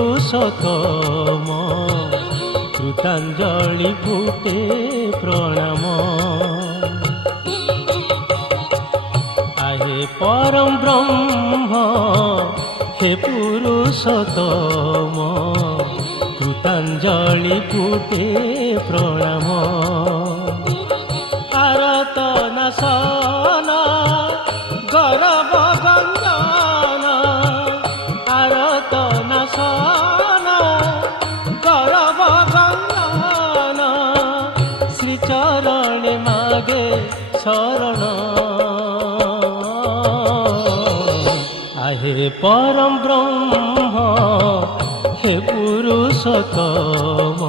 পুরুষোত্তম কৃতাঞ্জলি ফুটে প্রণাম। আহে পরম ব্রহ্ম হে পুরুষোত্তম কৃতাঞ্জলি ফুটে প্রণাম। আরত নাশন গরব গঞ্জন আরত নাশন গরব গঞ্জন শ্রীচরণে মাগে শরণ। আহে পরম ব্রহ্ম হে পুরুষোত্তম